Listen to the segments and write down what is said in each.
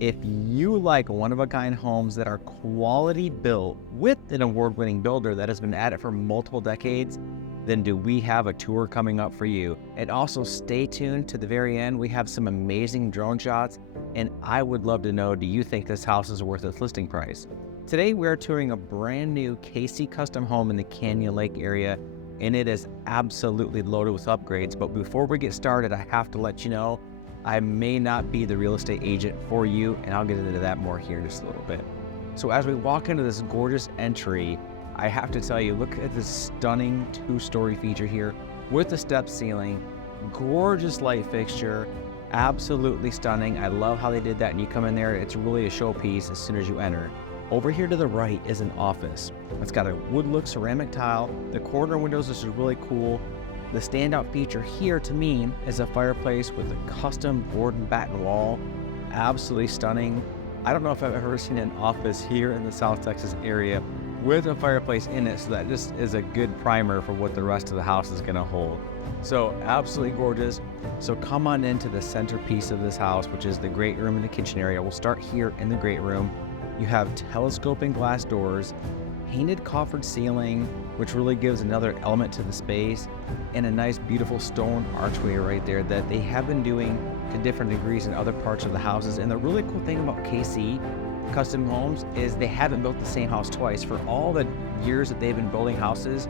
If you like one-of-a-kind homes that are quality built with an award-winning builder that has been at it for multiple decades, then do we have a tour coming up for you. And also stay tuned to the very end. We have some amazing drone shots, and I would love to know, do you think this house is worth its listing price? Today we're touring a brand new KC custom home in the Canyon Lake area, and it is absolutely loaded with upgrades. But before we get started, I have to let you know I may not be the real estate agent for you, and I'll get into that more here in just a little bit. So as we walk into this gorgeous entry, I have to tell you, look at this stunning 2-story feature here with the step ceiling, gorgeous light fixture, absolutely stunning. I love how they did that, and you come in there, it's really a showpiece as soon as you enter. Over here to the right is an office. It's got a wood look ceramic tile. The corner windows, this is really cool. The standout feature here to me is a fireplace with a custom board and batten wall. Absolutely stunning. I don't know if I've ever seen an office here in the South Texas area with a fireplace in it, so that just is a good primer for what the rest of the house is gonna hold. So absolutely gorgeous. So come on into the centerpiece of this house, which is the great room and the kitchen area. We'll start here in the great room. You have telescoping glass doors, painted coffered ceiling, which really gives another element to the space, and a nice beautiful stone archway right there that they have been doing to different degrees in other parts of the houses. And the really cool thing about KC Custom Homes is they haven't built the same house twice. For all the years that they've been building houses,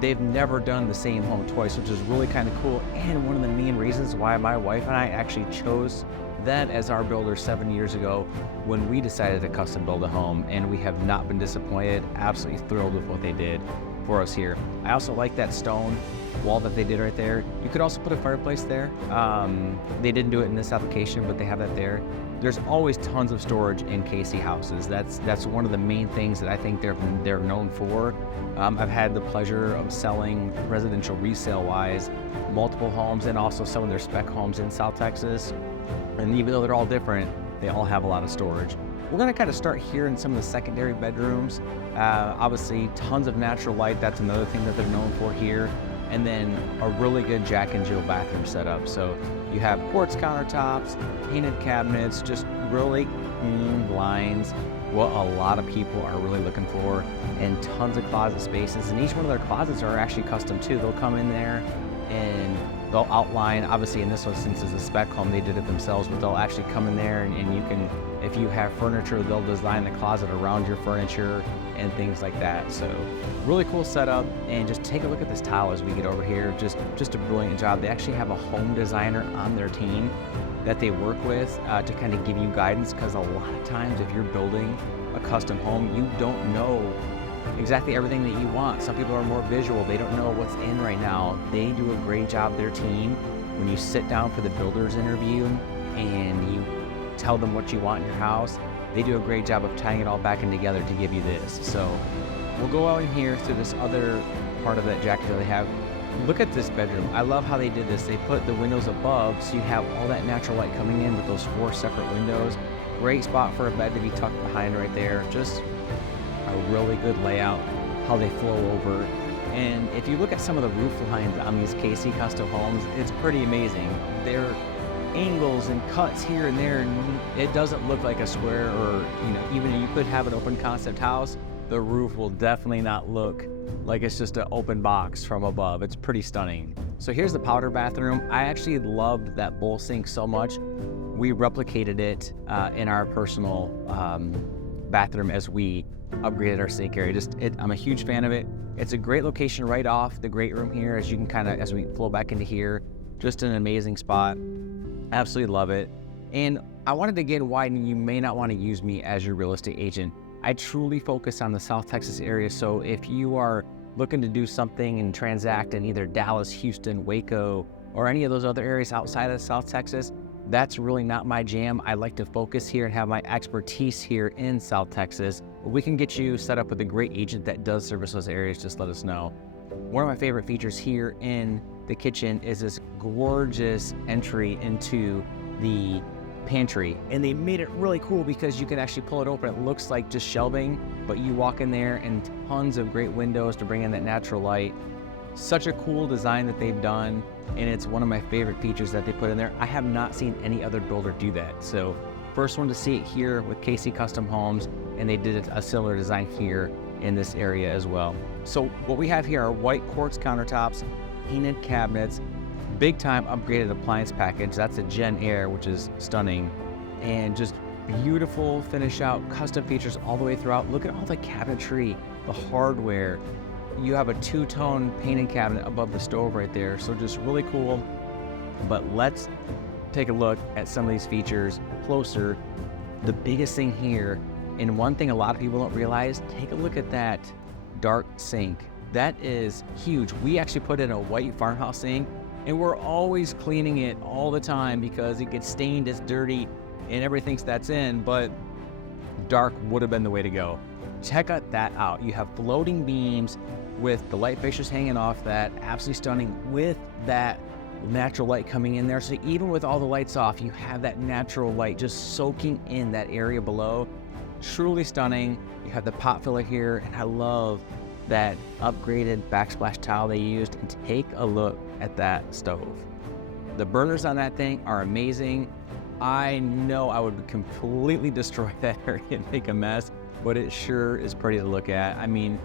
they've never done the same home twice, which is really kind of cool. And one of the main reasons why my wife and I actually chose that as our builder 7 years ago when we decided to custom build a home, and we have not been disappointed. Absolutely thrilled with what they did for us here. I also like that stone wall that they did right there. You could also put a fireplace there. They didn't do it in this application, but they have that there. There's always tons of storage in KC houses. That's one of the main things that I think they're known for. I've had the pleasure of selling residential resale wise multiple homes, and also some of their spec homes in South Texas. And even though they're all different, they all have a lot of storage. We're gonna kind of start here in some of the secondary bedrooms. Obviously, tons of natural light. That's another thing that they're known for here. And then a really good Jack and Jill bathroom setup. So you have quartz countertops, painted cabinets, just really clean blinds, what a lot of people are really looking for, and tons of closet spaces. And each one of their closets are actually custom too. They'll come in there and they'll outline, obviously in this one, since it's a spec home, they did it themselves, but they'll actually come in there and you can, if you have furniture, they'll design the closet around your furniture and things like that. So really cool setup. And just take a look at this tile as we get over here. Just a brilliant job. They actually have a home designer on their team that they work with to kind of give you guidance, because a lot of times if you're building a custom home, you don't know exactly everything that you want. Some people are more visual. They don't know what's in right now. They do a great job, their team. When you sit down for the builder's interview and you tell them what you want in your house, they do a great job of tying it all back in together to give you this. So we'll go out in here to this other part of that jacket that they have. Look at this bedroom. I love how they did this. They put the windows above, so you have all that natural light coming in with those 4 separate windows. Great spot for a bed to be tucked behind right there. Just a really good layout, how they flow over. And if you look at some of the roof lines on these KC custom homes, it's pretty amazing. They're angles and cuts here and there, and it doesn't look like a square, or even you could have an open concept house, the roof will definitely not look like it's just an open box from above. It's pretty stunning. So here's the powder bathroom. I actually loved that bowl sink so much, we replicated it in our personal bathroom as we upgraded our sink area. I'm a huge fan of it. It's a great location right off the great room here, as you can as we flow back into here. Just an amazing spot. Absolutely love it. And I wanted to get why you may not want to use me as your real estate agent. I truly focus on the South Texas area. So if you are looking to do something and transact in either Dallas, Houston, Waco, or any of those other areas outside of South Texas, that's really not my jam. I like to focus here and have my expertise here in South Texas. We can get you set up with a great agent that does service those areas. Just let us know. One of my favorite features here in the kitchen is this gorgeous entry into the pantry, and they made it really cool because you can actually pull it open. It looks like just shelving, but you walk in there and tons of great windows to bring in that natural light. Such a cool design that they've done, and it's one of my favorite features that they put in there. I have not seen any other builder do that, so First one to see it here with KC Custom Homes, and they did a similar design here in this area as well. So what we have here are white quartz countertops, painted cabinets, big time upgraded appliance package. That's a Gen Air, which is stunning, and just beautiful finish out, custom features all the way throughout. Look at all the cabinetry, the hardware. You have a two-tone painted cabinet above the stove right there, so just really cool. But let's take a look at some of these features closer. The biggest thing here, and one thing a lot of people don't realize, take a look at that dark sink. That is huge. We actually put in a white farmhouse sink, and we're always cleaning it all the time because it gets stained, it's dirty, and everybody thinks that's in, but dark would have been the way to go. Check that out. You have floating beams with the light fixtures hanging off that, absolutely stunning, with that natural light coming in there. So even with all the lights off, you have that natural light just soaking in that area below. Truly stunning. You have the pot filler here, and I love that upgraded backsplash tile they used. And take a look at that stove. The burners on that thing are amazing. I know I would completely destroy that area and make a mess, but it sure is pretty to look at. I mean,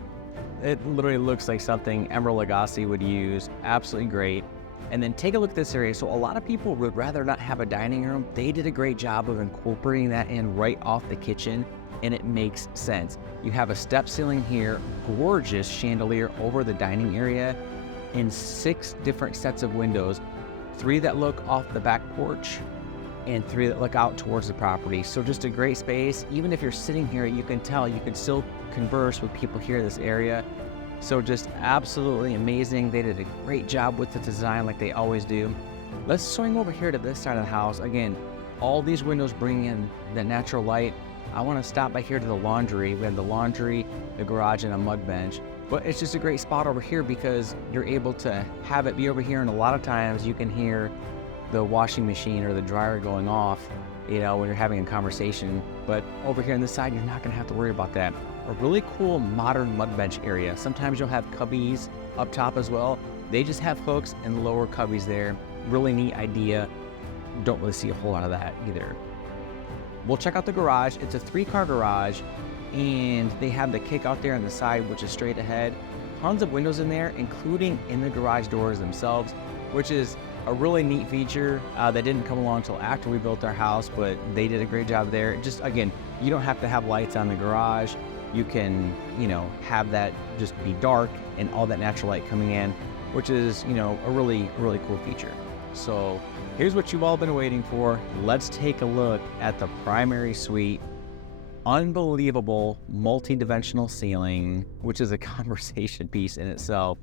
it literally looks like something Emerald Lagasse would use. Absolutely great. And then take a look at this area. So a lot of people would rather not have a dining room. They did a great job of incorporating that in right off the kitchen, and it makes sense. You have a step ceiling here, gorgeous chandelier over the dining area, and 6 different sets of windows, 3 that look off the back porch and 3 that look out towards the property. So just a great space. Even if you're sitting here, you can tell you can still converse with people here in this area. So just absolutely amazing. They did a great job with the design like they always do. Let's swing over here to this side of the house. Again, all these windows bring in the natural light. I want to stop by here to the laundry. We have the laundry, the garage, and a mud bench. But it's just a great spot over here because you're able to have it be over here, and a lot of times you can hear the washing machine or the dryer going off, you know, when you're having a conversation. But over here on this side, you're not going to have to worry about that. A really cool modern mud bench area. Sometimes you'll have cubbies up top as well. They just have hooks and lower cubbies there. Really neat idea. Don't really see a whole lot of that either. We'll check out the garage. It's a 3-car garage, and they have the kick out there on the side, which is straight ahead. Tons of windows in there, including in the garage doors themselves, which is a really neat feature that didn't come along until after we built our house, but they did a great job there. Just, again, you don't have to have lights on the garage. You can, you know, have that just be dark and all that natural light coming in, which is, you know, a really cool feature. So here's what you've all been waiting for. Let's take a look at the primary suite. Unbelievable multi-dimensional ceiling, which is a conversation piece in itself.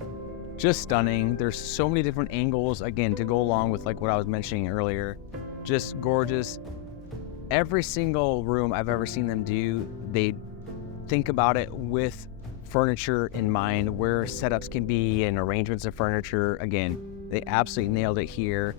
Just stunning. There's so many different angles, again, to go along with like what I was mentioning earlier. Just gorgeous. Every single room I've ever seen them do, they think about it with furniture in mind, where setups can be and arrangements of furniture. Again, they absolutely nailed it here.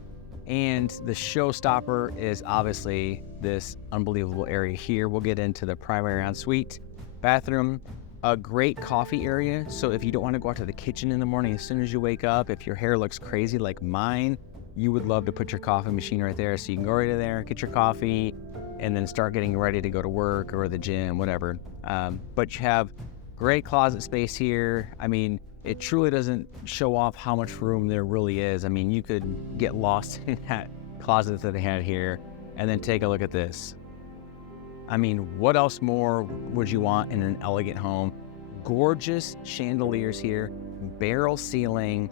And the showstopper is obviously this unbelievable area here. We'll get into the primary ensuite bathroom. A great coffee area. So if you don't want to go out to the kitchen in the morning as soon as you wake up, if your hair looks crazy like mine, you would love to put your coffee machine right there. So you can go right in there, get your coffee, and then start getting ready to go to work or the gym, whatever. But you have great closet space here. I mean, it truly doesn't show off how much room there really is. I mean, you could get lost in that closet that they had here. And then take a look at this. I mean, what else more would you want in an elegant home? Gorgeous chandeliers here, barrel ceiling,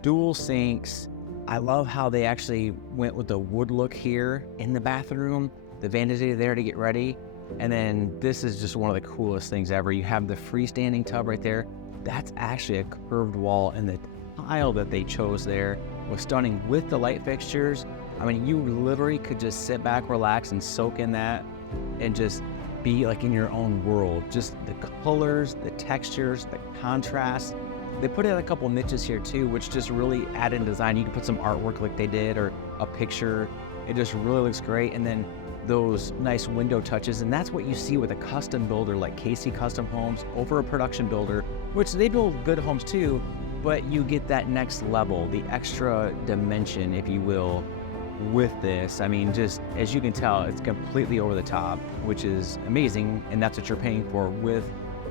dual sinks. I love how they actually went with the wood look here in the bathroom, the vanity there to get ready. And then this is just one of the coolest things ever. You have the freestanding tub right there. That's actually a curved wall, and the tile that they chose there was stunning with the light fixtures. I mean, you literally could just sit back, relax, and soak in that and just be like in your own world. Just the colors, the textures, the contrast. They put in a couple niches here too, which just really added design. You can put some artwork like they did, or a picture. It just really looks great. And then those nice window touches, and that's what you see with a custom builder like KC Custom Homes over a production builder, which they build good homes too, but you get that next level, the extra dimension, if you will, with this. I mean, just as you can tell, it's completely over the top, which is amazing, and that's what you're paying for with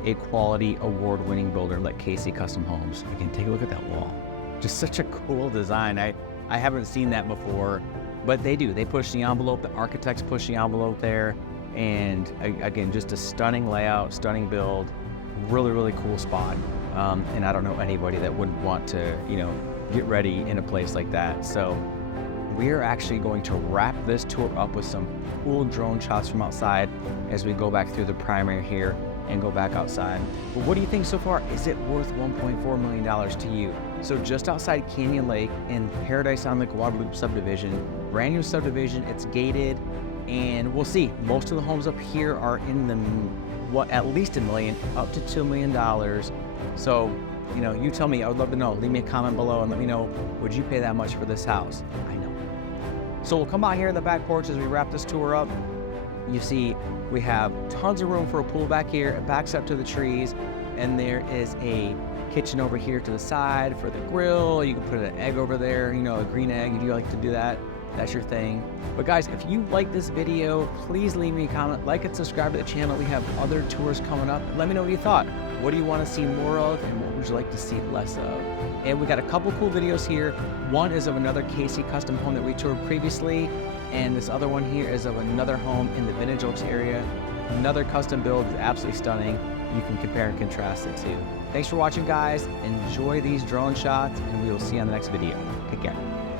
a quality award-winning builder like KC Custom Homes. Again, take a look at that wall. Just such a cool design. I haven't seen that before, but they do. They push the envelope. The architects push the envelope there. And again, just a stunning layout, stunning build, really, really cool spot. And I don't know anybody that wouldn't want to, get ready in a place like that. So we're actually going to wrap this tour up with some cool drone shots from outside as we go back through the primary here and go back outside. But what do you think so far? Is it worth $1.4 million to you? So just outside Canyon Lake in Paradise on the Guadalupe subdivision, brand new subdivision, it's gated, and we'll see. Most of the homes up here are in the, at least $1 million, up to $2 million. So, you tell me. I would love to know. Leave me a comment below and let me know, would you pay that much for this house? I know. So we'll come out here in the back porch as we wrap this tour up. You see, we have tons of room for a pool back here. It backs up to the trees, and there is a kitchen over here to the side for the grill. You can put an egg over there, a green egg if you like to do that. That's your thing. But guys, if you like this video, please leave me a comment, like and subscribe to the channel. We have other tours coming up. Let me know what you thought. What do you want to see more of, and what would you like to see less of? And we got a couple cool videos here. One is of another KC custom home that we toured previously, and this other one here is of another home in the Vintage Oaks area. Another custom build is absolutely stunning. You can compare and contrast it too. Thanks for watching, guys. Enjoy these drone shots, and we will see you on the next video. Take care.